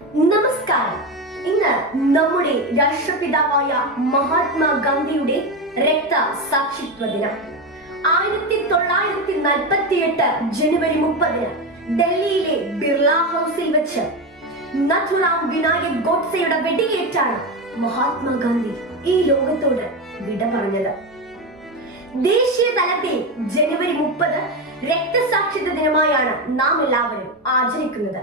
നമസ്കാരം. ഇന്ന് നമ്മുടെ രാഷ്ട്രപിതാവായ മഹാത്മാഗാന്ധിയുടെ രക്തസാക്ഷിത്വ ദിനം. ആയിരത്തി തൊള്ളായിരത്തി നാൽപ്പത്തി എട്ട് ജനുവരി മുപ്പതിന് ഡൽഹിയിലെ ബിർള ഹൗസിൽ വെച്ച് നഥുറാം വിനായക് ഗോഡ്സെയുടെ വെടിയേറ്റാണ് മഹാത്മാഗാന്ധി ഈ ലോകത്തോട് വിട പറഞ്ഞത്. ദേശീയ തലത്തിൽ ജനുവരി മുപ്പത് രക്തസാക്ഷിത്വ ദിനമായാണ് നാം എല്ലാവരും ആചരിക്കുന്നത്.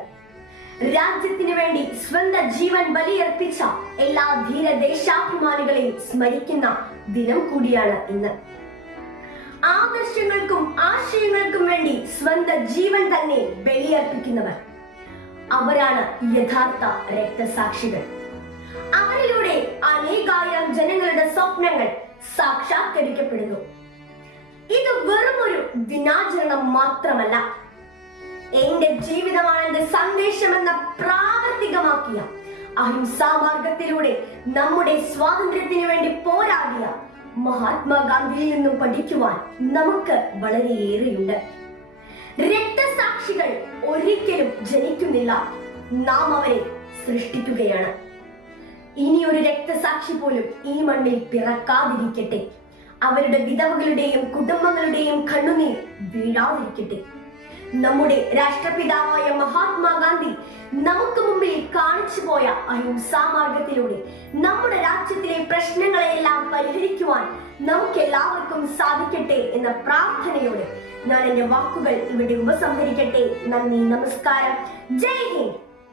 രാജ്യത്തിനു വേണ്ടി സ്വന്തം ജീവൻ ബലിയർപ്പിച്ച എല്ലാ ധീര ദേശാഭിമാനികളെയും സ്മരിക്കുന്ന ദിനം കൂടിയാണ് ഇന്ന്. ആദർശങ്ങൾക്കും ആശയങ്ങൾക്കും വേണ്ടി സ്വന്തം ജീവൻ തന്നെ ബലിയർപ്പിക്കുന്നവർ. അവരാണ് യഥാർത്ഥ രക്തസാക്ഷികൾ. അവരിലൂടെ അനേകായിരം ജനങ്ങളുടെ സ്വപ്നങ്ങൾ സാക്ഷാത്കരിക്കപ്പെടുന്നു. ഇത് വെറും ഒരു ദിനാചരണം മാത്രമല്ല. എന്റെ ജീവിതമാണ് എന്റെ സന്ദേശമെന്ന പ്രാവർത്തികമാക്കിയ അഹിംസാ മാർഗത്തിലൂടെ നമ്മുടെ സ്വാതന്ത്ര്യത്തിന് വേണ്ടി പോരാടിയ മഹാത്മാഗാന്ധിയിൽ നിന്നും പഠിക്കുവാൻ നമുക്ക് വളരെയേറെയുണ്ട്. രക്തസാക്ഷികൾ ഒരിക്കലും ജനിക്കുന്നില്ല. നാം അവരെ സൃഷ്ടിക്കുകയാണ്. ഇനിയൊരു രക്തസാക്ഷി പോലും ഈ മണ്ണിൽ പിറക്കാതിരിക്കട്ടെ. അവരുടെ വിധവകളുടെയും കുടുംബങ്ങളുടെയും കണ്ണുനീർ വീഴാതിരിക്കട്ടെ. നമ്മുടെ രാഷ്ട്രപിതാവായ മഹാത്മാഗാന്ധി നമുക്ക് മുമ്പിൽ കാണിച്ചു പോയ അഹിംസാ മാർഗത്തിലൂടെ നമ്മുടെ രാജ്യത്തിലെ പ്രശ്നങ്ങളെല്ലാം പരിഹരിക്കുവാൻ നമുക്ക് എല്ലാവർക്കും സാധിക്കട്ടെ എന്ന പ്രാർത്ഥനയോടെ ഞാൻ എന്റെ വാക്കുകൾ ഇവിടെ ഉപസംഹരിക്കട്ടെ. നന്ദി നമസ്കാരം. ജയ് ഹിന്ദ്.